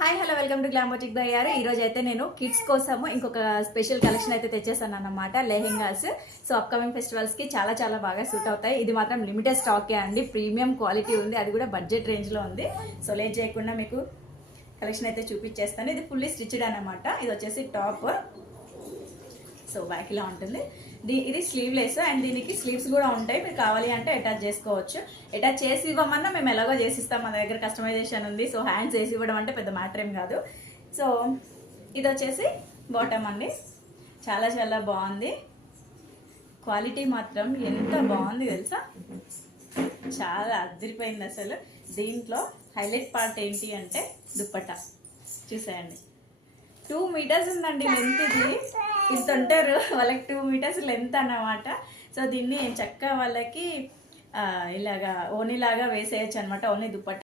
Hi hello welcome to గ్లామోటిక్ బయ్యారు. ఈ రోజు అయితే నేను కిడ్స్ కోసము ఇంకొక స్పెషల్ కలెక్షన్ అయితే తెచ్చేసాను అన్నమాట, లెహెంగాస్. సో అప్కమింగ్ ఫెస్టివల్స్ కి చాలా చాలా బాగా సూట్ అవుతాయి. ఇది మాత్రం లిమిటెడ్ స్టాకే అండి, ప్రీమియం క్వాలిటీ ఉంది, అది కూడా బడ్జెట్ రేంజ్ లో ఉంది. సో లేట్ చేయకుండా మీకు కలెక్షన్ అయితే చూపించేస్తాను. ఇది ఫుల్లీ స్టిచ్డ్ అనమాట. ఇది వచ్చేసి టాప్, సో బ్యాక్ ఇలా ఉంటుంది. ఇది స్లీవ్లెస్ అండ్ దీనికి స్లీవ్స్ కూడా ఉంటాయి. మీరు కావాలి అంటే అటాచ్ చేసుకోవచ్చు. అటాచ్ చేసి ఇవ్వమన్నా మేము ఎలాగో చేసిస్తాం, మన దగ్గర కస్టమైజేషన్ ఉంది. సో హ్యాండ్స్ వేసి ఇవ్వడం అంటే పెద్ద మ్యాటర్ ఏం కాదు. సో ఇది వచ్చేసి బాటమ్ అండి. చాలా చాలా బాగుంది, క్వాలిటీ మాత్రం ఎంత బాగుంది తెలుసా, చాలా అదిరిపోయింది అసలు. దీంట్లో హైలైట్ పార్ట్ ఏంటి అంటే దుప్పట్టా చూసేయండి. 2 మీటర్స్ ఉందండి లెంత్. ఇది ఇంత ఉంటారు వాళ్ళకి 2 మీటర్స్ లెంత్ అన్నమాట. సో దీన్ని చక్కగా వాళ్ళకి ఇలాగా ఓనీలాగా వేసేయచ్చు అనమాట, ఓనీ దుప్పట్ట.